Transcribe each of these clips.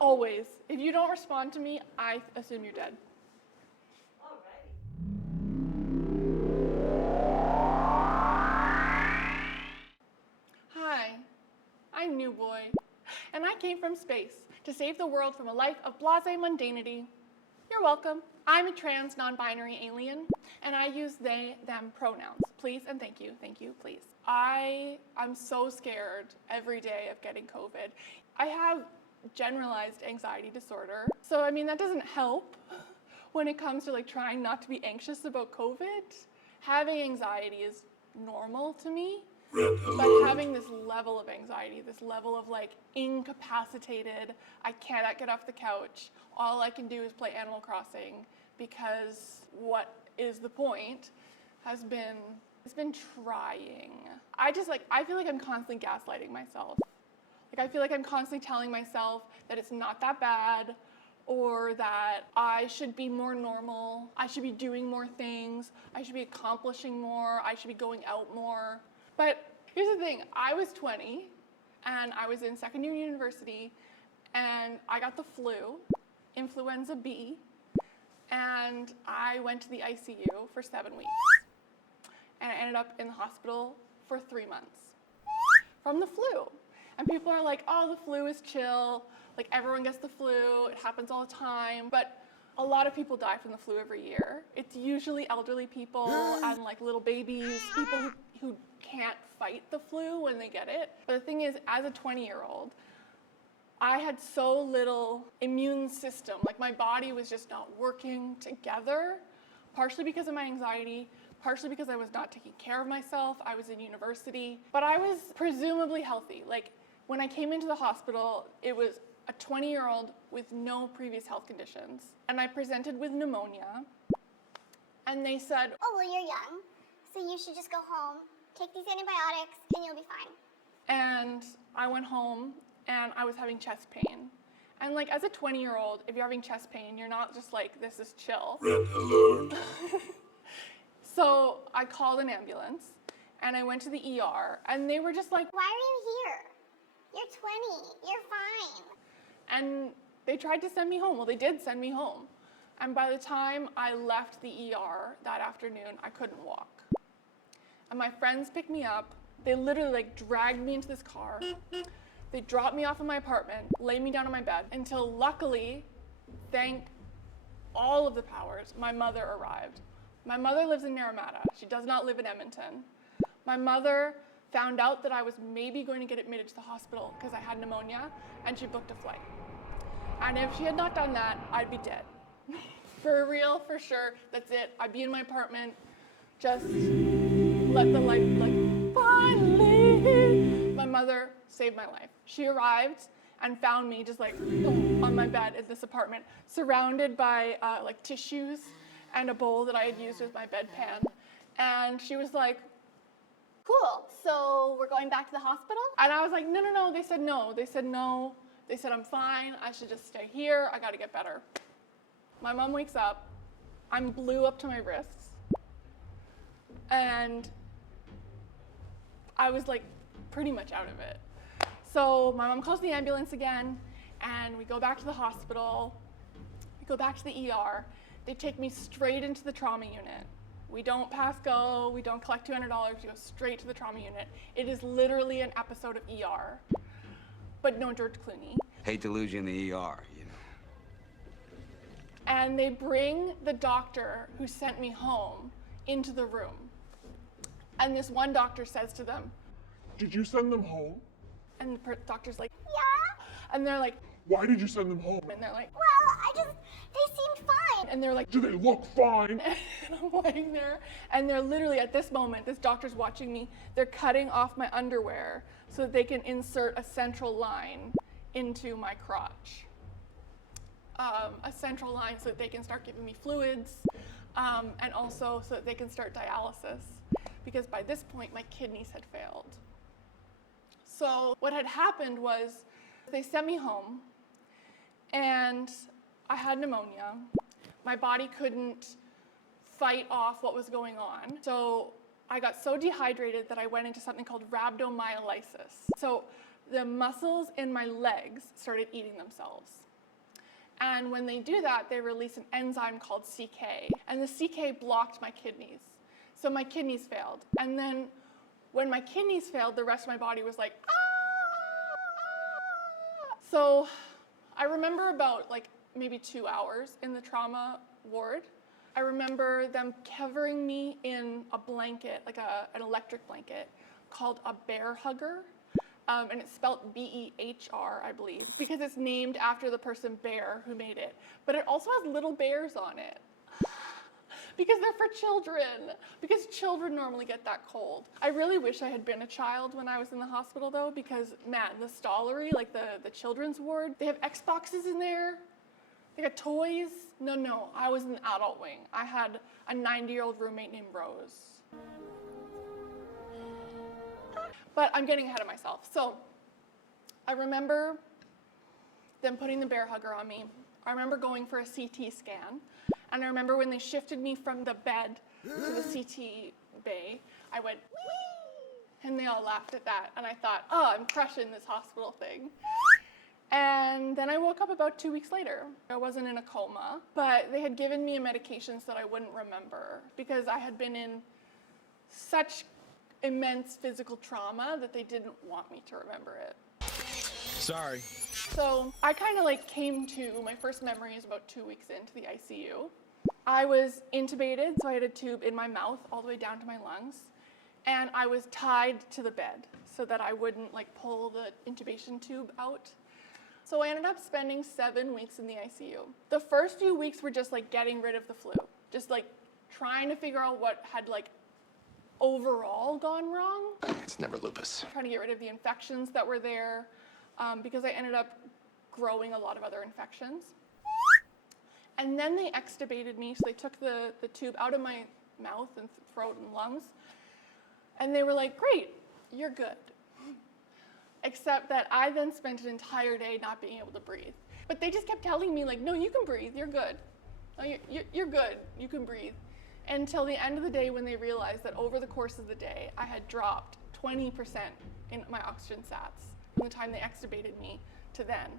Always. If you don't respond to me, I assume you're dead. Hi, I'm NIUBOI, and I came from space to save the world from a life of blasé mundanity. You're welcome. I'm a trans non-binary alien, and I use they, them pronouns. Please and thank you, please. I'm so scared every day of getting COVID. I have generalized anxiety disorder, so I mean that doesn't help when it comes to like trying not to be anxious about COVID. Having anxiety is normal to me, but having this level of anxiety, this level of like incapacitated, I cannot get off the couch, all I can do is play Animal Crossing because what is the point, it's been trying. I feel like I'm constantly gaslighting myself. Like I feel like I'm constantly telling myself that it's not that bad, or that I should be more normal, I should be doing more things, I should be accomplishing more, I should be going out more. But here's the thing, I was 20 and I was in second year university and I got the flu, Influenza B, and I went to the ICU for 7 weeks. And I ended up in the hospital for 3 months from the flu. And people are like, oh, the flu is chill, like everyone gets the flu, it happens all the time. But a lot of people die from the flu every year. It's usually elderly people and like little babies, people who can't fight the flu when they get it. But the thing is, as a 20-year-old, I had so little immune system, like my body was just not working together, partially because of my anxiety, partially because I was not taking care of myself, I was in university, but I was presumably healthy. Like when I came into the hospital, it was a 20-year-old with no previous health conditions, and I presented with pneumonia, and they said, oh, well, you're young, so you should just go home, take these antibiotics, and you'll be fine. And I went home, and I was having chest pain. And like as a 20-year-old, if you're having chest pain, you're not just like, this is chill. Red alert. So I called an ambulance, and I went to the ER, and they were just like, why are you here? You're 20, you're fine. And they tried to send me home. Well, they did send me home. And by the time I left the ER that afternoon, I couldn't walk. And my friends picked me up. They literally like dragged me into this car. They dropped me off in my apartment, laid me down on my bed, until luckily, thank all of the powers, my mother arrived. My mother lives in Naramata. She does not live in Edmonton. My mother found out that I was maybe going to get admitted to the hospital because I had pneumonia, and she booked a flight. And if she had not done that, I'd be dead. For real, for sure, that's it. I'd be in my apartment, just let the light, like, finally. My mother saved my life. She arrived and found me just like on my bed in this apartment, surrounded by like tissues and a bowl that I had used as my bedpan. And she was like, cool, so we're going back to the hospital? and I was like, no, no, no. They said no. They said no. They said I'm fine. I should just stay here. I got to get better. My mom wakes up. I'm blue up to my wrists. And I was like pretty much out of it. So my mom calls the ambulance again, and we go back to the hospital. We go back to the ER. They take me straight into the trauma unit. We don't pass go, we don't collect $200, we go straight to the trauma unit. It is literally an episode of ER, but no George Clooney. Hate to lose you in the ER, you know. And they bring the doctor who sent me home into the room. And this one doctor says to them, Did you send them home? and the doctor's like, Yeah? and they're like, Why did you send them home? and they're like, Well, they seemed fine. and they're like, Do they look fine? and I'm laying there, and they're literally, at this moment, this doctor's watching me, they're cutting off my underwear so that they can insert a central line into my crotch. A central line so that they can start giving me fluids, and also so that they can start dialysis, because by this point, my kidneys had failed. So what had happened was they sent me home, and I had pneumonia. My body couldn't fight off what was going on. So I got so dehydrated that I went into something called rhabdomyolysis. So the muscles in my legs started eating themselves. And when they do that, they release an enzyme called CK. And the CK blocked my kidneys. So my kidneys failed. And then when my kidneys failed, the rest of my body was like, ah! So I remember about like maybe 2 hours in the trauma ward. I remember them covering me in a blanket, like an electric blanket, called a bear hugger. And it's spelled B-E-H-R, I believe, because it's named after the person Bear who made it. But it also has little bears on it. Because they're for children. Because children normally get that cold. I really wish I had been a child when I was in the hospital though, because man, the stollery, like the children's ward, they have Xboxes in there. They got toys. No, I was in the adult wing. I had a 90-year-old roommate named Rose. But I'm getting ahead of myself. So I remember them putting the bear hugger on me. I remember going for a CT scan. And I remember when they shifted me from the bed to the CT bay, I went, whee! And they all laughed at that. And I thought, oh, I'm crushing this hospital thing. And then I woke up about 2 weeks later. I wasn't in a coma, but they had given me a medication so that I wouldn't remember because I had been in such immense physical trauma that they didn't want me to remember it. Sorry. So I kind of like came to, my first memory is about 2 weeks into the ICU. I was intubated, so I had a tube in my mouth all the way down to my lungs. And I was tied to the bed so that I wouldn't like pull the intubation tube out. So I ended up spending 7 weeks in the ICU. The first few weeks were just like getting rid of the flu. Just like trying to figure out what had like overall gone wrong. It's never lupus. Trying to get rid of the infections that were there because I ended up growing a lot of other infections. And then they extubated me, so they took the tube out of my mouth and throat and lungs. And they were like, great, you're good. Except that I then spent an entire day not being able to breathe. But they just kept telling me like, no, you can breathe, you're good. No, you're good, you can breathe. Until the end of the day when they realized that over the course of the day, I had dropped 20% in my oxygen sats from the time they extubated me to then.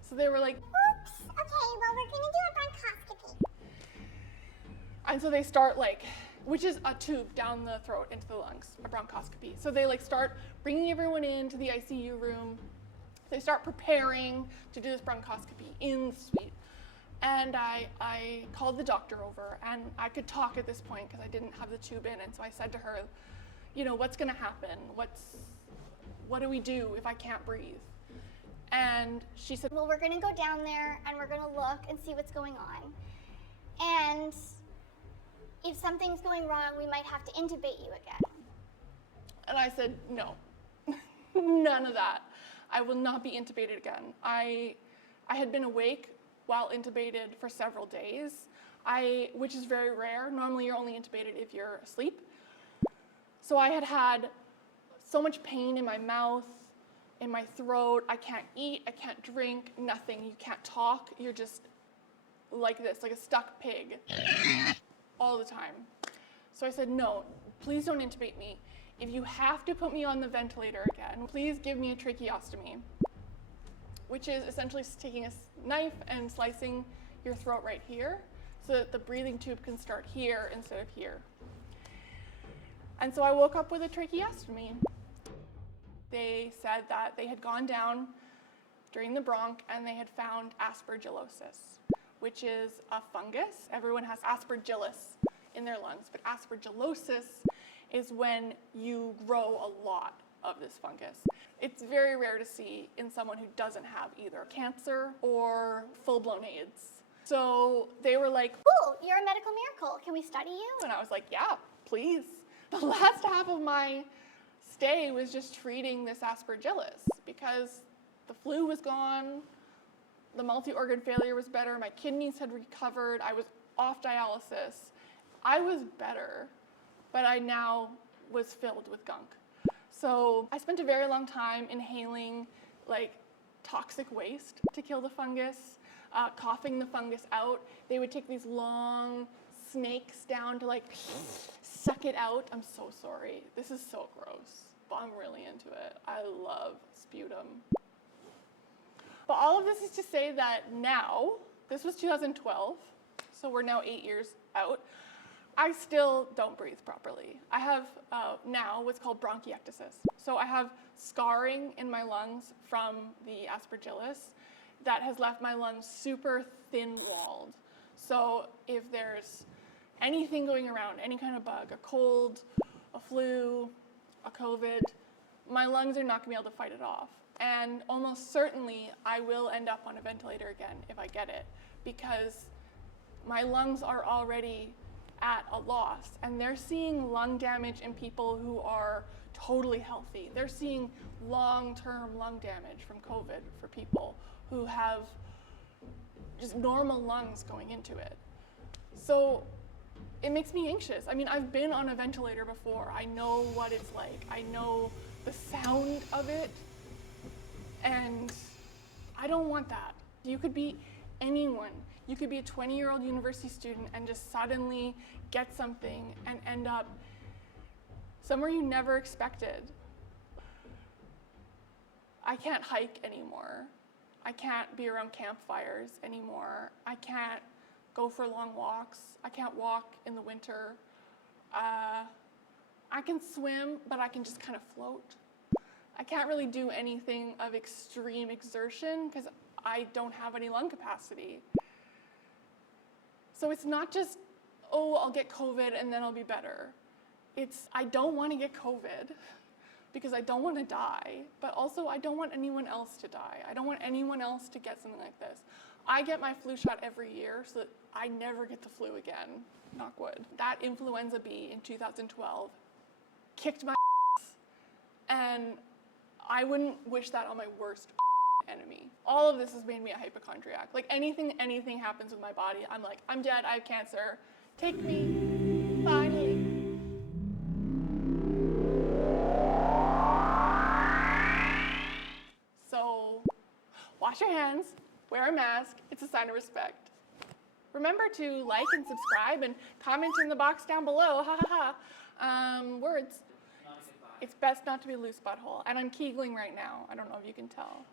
So they were like, Oops, okay, well, we're gonna do a bronchoscopy. and so they start like, which is a tube down the throat into the lungs, a bronchoscopy. So they like start bringing everyone into the ICU room. They start preparing to do this bronchoscopy in the suite. And I called the doctor over, and I could talk at this point because I didn't have the tube in. And so I said to her, you know, what's gonna happen? What do we do if I can't breathe? And she said, Well, we're gonna go down there and we're gonna look and see what's going on. And if something's going wrong, we might have to intubate you again. and I said, no, none of that. I will not be intubated again. I had been awake while intubated for several days, which is very rare. Normally you're only intubated if you're asleep. So I had had so much pain in my mouth, in my throat. I can't eat, I can't drink, nothing. You can't talk. You're just like this, like a stuck pig all the time. So I said, no, please don't intubate me. If you have to put me on the ventilator again, please give me a tracheostomy, which is essentially taking a knife and slicing your throat right here so that the breathing tube can start here instead of here. And so I woke up with a tracheostomy. They said that they had gone down during the bronch and they had found Aspergillosis, which is a fungus. Everyone has Aspergillus in their lungs, but Aspergillosis is when you grow a lot of this fungus. It's very rare to see in someone who doesn't have either cancer or full-blown AIDS. So they were like, Cool, you're a medical miracle. Can we study you? and I was like, yeah, please. The last half of my stay was just treating this Aspergillus because the flu was gone, the multi-organ failure was better, my kidneys had recovered, I was off dialysis. I was better, but I now was filled with gunk. So I spent a very long time inhaling like toxic waste to kill the fungus, coughing the fungus out. They would take these long snakes down to like suck it out. I'm so sorry. This is so gross. I'm really into it. I love sputum. But all of this is to say that now, this was 2012, so we're now 8 years out, I still don't breathe properly. I have now what's called bronchiectasis. So I have scarring in my lungs from the Aspergillus that has left my lungs super thin-walled. So if there's anything going around, any kind of bug, a cold, a flu, a COVID, my lungs are not gonna be able to fight it off. And almost certainly I will end up on a ventilator again if I get it, because my lungs are already at a loss, and they're seeing lung damage in people who are totally healthy. They're seeing long-term lung damage from COVID for people who have just normal lungs going into it. So it makes me anxious. I mean, I've been on a ventilator before. I know what it's like. I know the sound of it, and I don't want that. You could be anyone. You could be a 20-year-old university student and just suddenly get something and end up somewhere you never expected. I can't hike anymore. I can't be around campfires anymore. I can't go for long walks. I can't walk in the winter. I can swim, but I can just kind of float. I can't really do anything of extreme exertion because I don't have any lung capacity. So it's not just, oh, I'll get COVID and then I'll be better. It's, I don't want to get COVID because I don't want to die, but also I don't want anyone else to die. I don't want anyone else to get something like this. I get my flu shot every year so that I never get the flu again, knock wood. That influenza B in 2012 kicked my ass, and I wouldn't wish that on my worst enemy. All of this has made me a hypochondriac. Like anything happens with my body, I'm like, I'm dead, I have cancer, take me, finally. So, wash your hands, wear a mask, it's a sign of respect. Remember to like and subscribe and comment in the box down below, ha ha ha, words. It's best not to be a loose butthole, and I'm keegling right now, I don't know if you can tell.